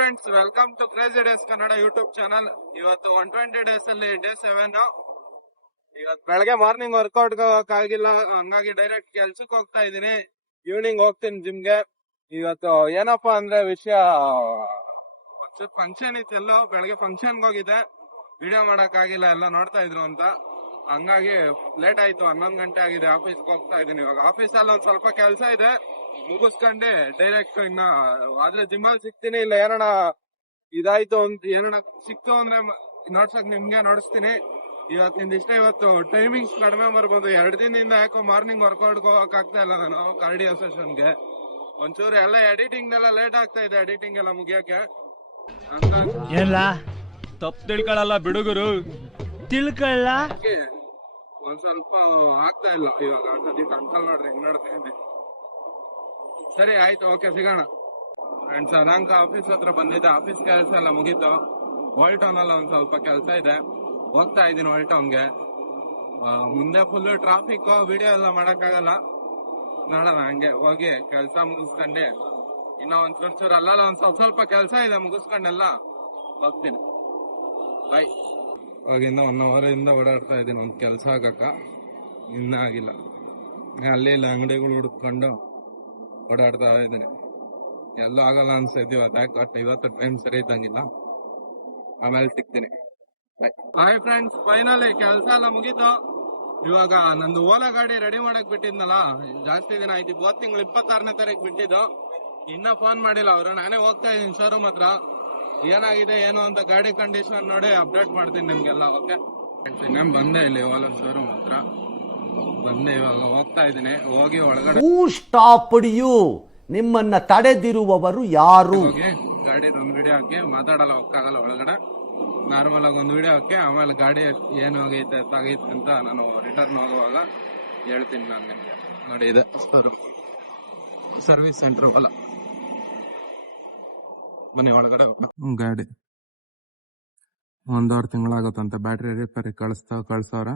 Friends, welcome to crazy days Kannada YouTube channel. ಇವತ್ತು 120 days ಅಲ್ಲಿ day 7. ಇವತ್ತು ಬೆಳಗ್ಗೆ ಮಾರ್ನಿಂಗ್ ವರ್ಕೌಟ್ ಆಗಿಲ್ಲ, ಹಂಗಾಗಿ ಡೈರೆಕ್ಟ್ ಕೆಲ್ಸಕ್ಕೆ ಹೋಗ್ತಾ ಇದೀನಿ. ಈವ್ನಿಂಗ್ ಹೋಗ್ತೀನಿ ಜಿಮ್ಗೆ. ಇವತ್ತು ಏನಪ್ಪಾ ಅಂದ್ರೆ ವಿಷಯ, ಫಂಕ್ಷನ್ ಇತ್ತು. ಬೆಳಗ್ಗೆ ಫಂಕ್ಷನ್ಗೆ ಹೋಗಿದ್ದೆ, ವಿಡಿಯೋ ಮಾಡಕ್ ಆಗಿಲ್ಲ, ಎಲ್ಲ ನೋಡ್ತಾ ಇದ್ರು ಅಂತ. ಹಂಗಾಗಿ ಲೇಟ್ ಆಯ್ತು, 11 ಗಂಟೆ ಆಗಿದೆ. ಆಫೀಸ್ಗೆ ಹೋಗ್ತಾ ಇದೀನಿ. ಇವಾಗ ಆಫೀಸಲ್ಲಿ ಒಂದ್ ಸ್ವಲ್ಪ ಕೆಲಸ ಇದೆ, ಮುಗಿಸ್ಕೊಂಡೆ ಡೈರೆಕ್ಟ್ ಇನ್ನ ಆದ್ರೆ ಜಿಮ್ಮಲ್ಲಿ ಸಿಗ್ತೀನಿ. ಇಲ್ಲ ಏನಣ್ಣ ಇದಾಯ್ತು ಅಂತ ಏನಣ್ಣ ಸಿಕ್ತು ಅಂದ್ರೆ ನೋಡ್ಸಕ್ ನಿಮ್ಗೆ ನೋಡಿಸ್ತೀನಿ. ಇವತ್ತಿಂದಿಷ್ಟೇ. ಇವತ್ತು ಟೈಮಿಂಗ್ಸ್ ಕಡಿಮೆ ಬರ್ಬೋದು. 2 ದಿನದಿಂದ ಯಾಕೋ ಮಾರ್ನಿಂಗ್ ವರ್ಕೌಟ್ ಹೋಗಕ್ ಆಗ್ತಾ ಇಲ್ಲ ನಾನು ಕಾರ್ಡಿಯೋ ಸೆಷನ್ಗೆ. ಒಂಚೂರು ಎಲ್ಲ ಎಡಿಟಿಂಗ್ ಎಲ್ಲ ಲೇಟ್ ಆಗ್ತಾ ಇದೆ, ಎಡಿಟಿಂಗ್ ಎಲ್ಲ ಮುಗಿಯಕ್ಕೆ. ಎಲ್ಲ ತಪ್ಪು ತಿಳ್ಕೊಳ್ಳಲ್ಲ ಬಿಡುಗರು, ತಿಳ್ಕೊಳ್ಳ ಒಂದ್ ಸ್ವಲ್ಪ ಆಗ್ತಾ ಇಲ್ಲ ಇವಾಗ. ಸದ್ಯಕ್ಕೆ ಅಂಕಲ್ ನೋಡ್ರಿ ಹೆಂಗ್ ನೋಡ್ತಾ ಇದ್ದೆ. ಸರಿ ಆಯ್ತು, ಓಕೆ, ಸಿಗೋಣ. ಫ್ರೆಂಡ್ಸ್, ಅನಾಂಕ ಆಫೀಸ್ ಹತ್ರ ಬಂದಿದ್ದೆ. ಆಫೀಸ್ ಕೆಲಸ ಎಲ್ಲ ಮುಗೀತು. ವರ್ಲ್ಡ್ ಟೌನ್ ಅಲ್ಲಿ ಒಂದ್ ಸ್ವಲ್ಪ ಕೆಲಸ ಇದೆ, ಹೋಗ್ತಾ ಇದೀನಿ ವರ್ಲ್ಡ್ ಟೌನ್ಗೆ. ಮುಂದೆ ಫುಲ್ ಟ್ರಾಫಿಕ್, ವಿಡಿಯೋ ಎಲ್ಲ ಮಾಡಕ್ ಆಗಲ್ಲ. ನೋಡೋಣ, ಹಂಗೆ ಹೋಗಿ ಕೆಲಸ ಮುಗಿಸ್ಕೊಂಡೆ ಇನ್ನ ಒಂದ್ ಚೂರು ಅಲ್ಲ ಒಂದ್ ಸ್ವಲ್ಪ ಕೆಲಸ ಇದೆ, ಮುಗಿಸ್ಕೊಂಡೆಲ್ಲ ಹೋಗ್ತೀನಿ. ಬಾಯ್. ಇವಾಗಿಂದ 1 hour ಇಂದ ಓಡಾಡ್ತಾ ಇದ್ದೀನಿ ಒಂದ್ ಕೆಲಸ ಆಗಕ್ಕ. ಇನ್ನ ಆಗಿಲ್ಲ, ಅಲ್ಲಿ ಇಲ್ಲ ಅಂಗಡಿಗಳು ಹುಡ್ಕೊಂಡು ಓಡಾಡ್ತಾ ಇದ್ದೀನಿ. ಎಲ್ಲ ಆಗಲ್ಲ ಅನ್ಸೈತಿ ಇವತ್ತು ಟೈಮ್ ಸರಿ ಇದ್ದಂಗಿಲ್ಲ. ಆಮೇಲೆ ಸಿಗ್ತೀನಿ. ಹಾಯ್ ಫ್ರೆಂಡ್ಸ್, ಫೈನಲಿ ಕೆಲಸ ಎಲ್ಲ ಮುಗೀತು. ಇವಾಗ ನಂದು ಓಲಾ ಗಾಡಿ ರೆಡಿ ಮಾಡಕ್ ಬಿಟ್ಟಿದ್ನಲ್ಲ, ಜಾಸ್ತಿ ದಿನ ಆಯ್ತು. 26ನೇ ತಾರೀಕು ಬಿಟ್ಟಿದ್ದು. ಇನ್ನ ಫೋನ್ ಮಾಡಿಲ್ಲ ಅವರು. ನಾನೇ ಹೋಗ್ತಾ ಇದೀನಿ ಶೋರೂಮ್ ಹತ್ರ. ಏನಾಗಿದೆ ಏನು ಅಂತ ಗಾಡಿ ಕಂಡೀಷನ್ ನೋಡಿ ಅಪ್ಡೇಟ್ ಮಾಡ್ತೀನಿ ನಿಮ್ಗೆಲ್ಲ. ಓಕೆ ಫ್ರೆಂಡ್ಸ್, ಇನ್ನೇನು ಬಂದೆ ಇಲ್ಲಿ ಓಲಾ ಶೋರೂಮ್ ಹತ್ರ ಬಂದೆ. ಇವಾಗ ಹೋಗ್ತಾ ಇದೀನಿ. ಹೋಗಿ ಒಳಗಡೆ ನಿಮ್ಮನ್ನ ತಡೆದಿರುವವರು ಯಾರು? ಗಾಡಿ ಒಂದು ವಿಡಿಯೋ ಹಾಕಿ ಮಾತಾಡಲ್ಲ, ಹೋಗಕ್ಕಾಗಲ್ಲ ಒಳಗಡೆ. ನಾರ್ಮಲ್ ಆಗಿ ಒಂದು ವಿಡಿಯೋ ಹಾಕಿ ಆಮೇಲೆ ಗಾಡಿ ಏನು ಆಗೈತೆ ಅಂತ ನಾನು ರಿಟರ್ನ್ ಹೋಗುವಾಗ ಹೇಳ್ತೀನಿ ನಾನು ನಿಮ್ಗೆ. ನೋಡಿ, ಇದೆ ಸರ್ವಿಸ್ ಸೆಂಟರ್ ಅಲ್ಲ. ಬನ್ನಿ ಒಳಗಡೆ. ಗಾಡಿ 1.5 ತಿಂಗಳಾಗುತ್ತಂತೆ. ಬ್ಯಾಟ್ರಿ ರಿಪೇರಿ ಕಳ್ಸವ್ರೆ.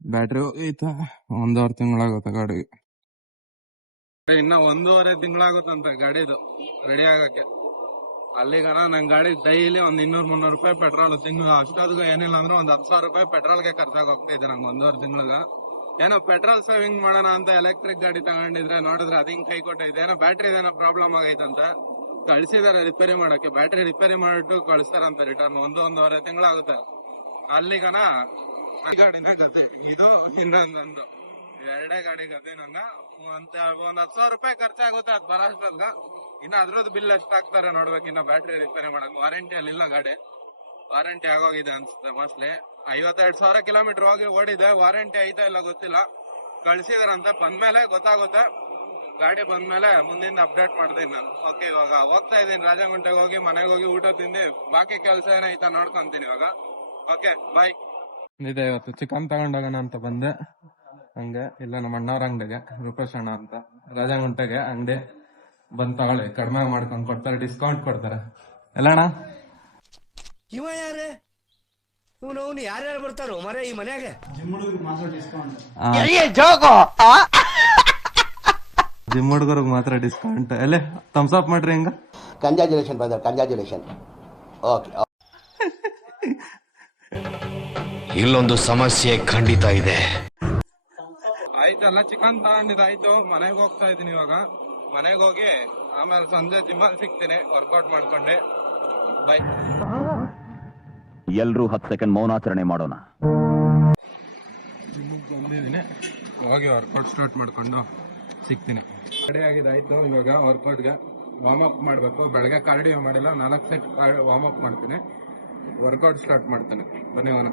ಬ್ಯಾಟ್ರಿ ಹೋಗೈತೆ, 1.5 ತಿಂಗಳಾಗುತ್ತೆ ಗಾಡಿಗೆ. ಇನ್ನ 1.5 ತಿಂಗಳಾಗುತ್ತಂತೆ ಗಾಡಿದು ರೆಡಿ ಆಗಕ್ಕೆ. ಅಲ್ಲಿಗನ ನನ್ ಗಾಡಿ ಡೈಲಿ ಒಂದ್ 200-300 ರೂಪಾಯಿ ಪೆಟ್ರೋಲ್ ತಿಂಗಳು. ಅಷ್ಟೊತ್ತಿಗೆ ಏನಿಲ್ಲ ಅಂದ್ರೆ ಒಂದ್ 10,000 ರೂಪಾಯಿ ಪೆಟ್ರೋಲ್ಗೆ ಖರ್ಚಾಗ ಹೋಗ್ತಾ ಇದೆ ನಂಗೆ 1.5 ತಿಂಗಳಗ. ಏನೋ ಪೆಟ್ರೋಲ್ ಸೇವಿಂಗ್ ಮಾಡೋಣ ಅಂತ ಎಲೆಕ್ಟ್ರಿಕ್ ಗಾಡಿ ತಗೊಂಡಿದ್ರೆ ನೋಡಿದ್ರೆ ಅದಿಂಗ್ ಕೈ ಕೊಟ್ಟೈತೆ. ಏನೋ ಬ್ಯಾಟ್ರಿ ಏನೋ ಪ್ರಾಬ್ಲಮ್ ಆಗೈತಂತ ಕಳ್ಸಿದಾರೆ ರಿಪೇರಿ ಮಾಡಕ್ಕೆ. ಬ್ಯಾಟ್ರಿ ರಿಪೇರಿ ಮಾಡಿಟ್ಟು ಕಳಿಸ್ತಾರಂತ ರಿಟರ್ನ್. 1.5 ತಿಂಗಳಾಗುತ್ತೆ. ಅಲ್ಲಿಗನ ಗಾಡಿನ ಗತಿ ಇದು. ಇನ್ನೊಂದೊಂದು 2 ಗಾಡಿ ಗತಿ. ನಂಗ ಒಂದ್ 10,000 ರೂಪಾಯಿ ಖರ್ಚಾಗುತ್ತೆ ಅದ್ ಬರೋಷ್ಟ್ರಲ್ಗ. ಇನ್ನ ಅದ್ರದ್ದು ಬಿಲ್ ಎಷ್ಟಾಗ್ತಾರೆ ನೋಡ್ಬೇಕು. ಇನ್ನ ಬ್ಯಾಟ್ರಿ ರಿಪೇರಿ ಮಾಡಕ್ ವಾರಂಟಿ ಅಲ್ಲಿ ಇಲ್ಲ ಗಾಡಿ. ವಾರಂಟಿ ಆಗೋಗಿದೆ ಅನ್ಸುತ್ತೆ ಮೋಸ್ಟ್ಲಿ. 52,000 ಕಿಲೋಮೀಟರ್ ಹೋಗಿ ಓಡಿದೆ. ವಾರಂಟಿ ಐತಾ ಇಲ್ಲ ಗೊತ್ತಿಲ್ಲ. ಕಳ್ಸಿದಾರಂತೆ. ಬಂದ್ಮೇಲೆ ಗೊತ್ತಾಗುತ್ತೆ. ಗಾಡಿ ಬಂದ್ಮೇಲೆ ಮುಂದಿನ ಅಪ್ಡೇಟ್ ಮಾಡ್ತೀನಿ ನಾನು. ಓಕೆ, ಇವಾಗ ಹೋಗ್ತಾ ಇದೀನಿ ರಾಜಗುಂಟೆಗೆ. ಹೋಗಿ ಮನೆಗೆ ಹೋಗಿ ಊಟ ತಿಂದು ಬಾಕಿ ಕೆಲಸ ಏನೈತಾ ನೋಡ್ಕೊಂತೀನಿ ಇವಾಗ. ಓಕೆ, ಬಾಯ್. ಇದೆ, ಇವತ್ತು ಚಿಕನ್ ತಗೊಂಡೋಗೋಣ ಅಂತ ಬಂದೆ. ಹಂಗೆ ಇಲ್ಲ ನಮ್ಮ ಅಣ್ಣವ್ರ ಅಂಗಡಿಗೆ, ರೂಪೇಶ್ ಅಣ್ಣ ಅಂತ ರಾಜಗುಂಟೆಗೆ ಅಂಗಡಿ. ಬಂದ್ ತಗೊಳ್ಳಿ, ಕಡಿಮೆ ಮಾಡ್ಕೊಂಡ್ ಕೊಡ್ತಾರೆ, ಡಿಸ್ಕೌಂಟ್ ಕೊಡ್ತಾರೆ. ಎಲ್ಲ ಅಣ್ಣ? ಇವ ಯಾರೇ? ಇವನು ಯಾರ್ಯಾರು ಬರ್ತಾರೋ ಮರೆ ಈ ಮನ್ಯಾಗ? ಜಿಮ್ ಹುಡುಗರಿಗೆ ಮಾತ್ರ ಡಿಸ್ಕೌಂಟ್. ಅಲ್ಲೇ ಥಮ್ಸ್ ಅಪ್ ಮಾಡ್ರಿ. ಹಿಂಗ ಕಂಗ್ರಾಚುಲೇಷನ್ ಬ್ರದರ್, ಕಂಗ್ರಾಚುಲೇಷನ್. ಓಕೆ, ಇಲ್ಲೊಂದು ಸಮಸ್ಯೆ ಖಂಡಿತ ಇದೆ. ಆಯ್ತಲ್ಲ, ಚಿಕನ್ ತಗೊಂಡಿದ್ದಾಯ್ತು. ಮನೆಗೆ ಹೋಗ್ತಾ ಇದೀನಿ ಇವಾಗ. ಮನೆಗೆ ಹೋಗಿ ಆಮೇಲೆ ಸಂಜೆ ಜಿಮ್ಮಲ್ಲಿ ಸಿಗ್ತೀನಿ ವರ್ಕೌಟ್ ಮಾಡ್ಕೊಂಡೆ. ಬಾಯ್. ಎಲ್ರೂ 10 ಸೆಕೆಂಡ್ ಮೌನಾಚರಣೆ ಮಾಡೋಣ. ಬಂದಿದ್ದೀನಿ, ಹೋಗಿ ವರ್ಕೌಟ್ ಸ್ಟಾರ್ಟ್ ಮಾಡ್ಕೊಂಡು ಸಿಗ್ತೀನಿ. ರೆಡಿ ಆಗಿದ್ದಾಯ್ತು. ಇವಾಗ ವರ್ಕೌಟ್ಗೆ ವಾರ್ಮ್ ಅಪ್ ಮಾಡಬೇಕು. ಬೆಳಗ್ಗೆ ಕಾರ್ಡಿಯೋ ಮಾಡಿಲ್ಲ, 4 ಸೆಟ್ ವಾರ್ಮ್ ಅಪ್ ಮಾಡ್ತೀನಿ. ವರ್ಕೌಟ್ ಸ್ಟಾರ್ಟ್ ಮಾಡ್ತೇನೆ. ಬನ್ನಿ ಅವನ.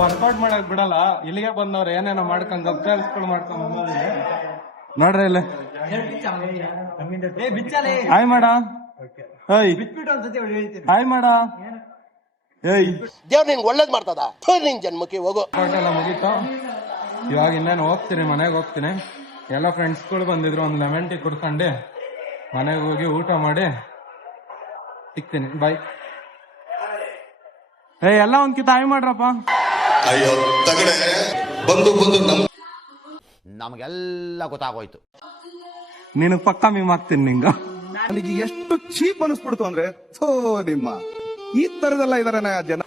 ವರ್ಕೌಟ್ ಮಾಡಕ್ ಬಿಡಲ್ಲ, ಇಲ್ಲಿಗೆ ಬಂದವ್ರು ಏನೇನೋ ಮಾಡ್ಕೊಂಡ್ ಗಬ್ಸಲ್ಸ್ಗಳು ಮಾಡ್ಕೊಂಡ್ ಬಂದವ್ರೆ. ನೋಡ್ರಿ ಇಲ್ಲಿ ಹಾಯ್ ಮಾಡ, ಹಾಯ್ ಮಾಡ, ಏಯ್ ದೇವ್ರು ನಿನ್ಗೆ ಒಳ್ಳೇದ್ ಮಾಡ್ತದ, ನಿನ್ ಜನ್ಮಕ್ಕೆ ಹೋಗು. ವರ್ಕೌಟ್ ಎಲ್ಲ ಮುಗೀತು. ಇವಾಗ ಇನ್ನೇನು ಹೋಗ್ತೀನಿ, ಮನೆಗೆ ಹೋಗ್ತೀನಿ. ಎಲ್ಲ ಫ್ರೆಂಡ್ಸ್ಗಳು ಬಂದಿದ್ರು, ಒಂದು ಲೆಮನ್ ಟೀ ಕುಡ್ಕೊಂಡು ಮನೆಗೆ ಹೋಗಿ ಊಟ ಮಾಡಿ ಸಿಗ್ತೀನಿ. ಬಾಯ್. ಎಲ್ಲ ಒಂದ್ಕಿತ ಹಾಯ್ ಮಾಡ್ರಪ್ಪ. ಅಯ್ಯೋ ತಗಡೆ ಬಂದು ನಮಗೆಲ್ಲ ಗೊತ್ತಾಗೋಯ್ತು. ನಿನಗ್ ಪಕ್ಕ ಮೀಮ್ ಹಾಕ್ತೀನಿ ನಿಂಗ. ನನಗೆ ಎಷ್ಟು ಚೀಪ್ ಅನಿಸ್ಬಿಡ್ತು ಅಂದ್ರೆ, ನಿಮ್ಮ ಈ ತರದೆಲ್ಲ ಇದಾರೆ ಜನ.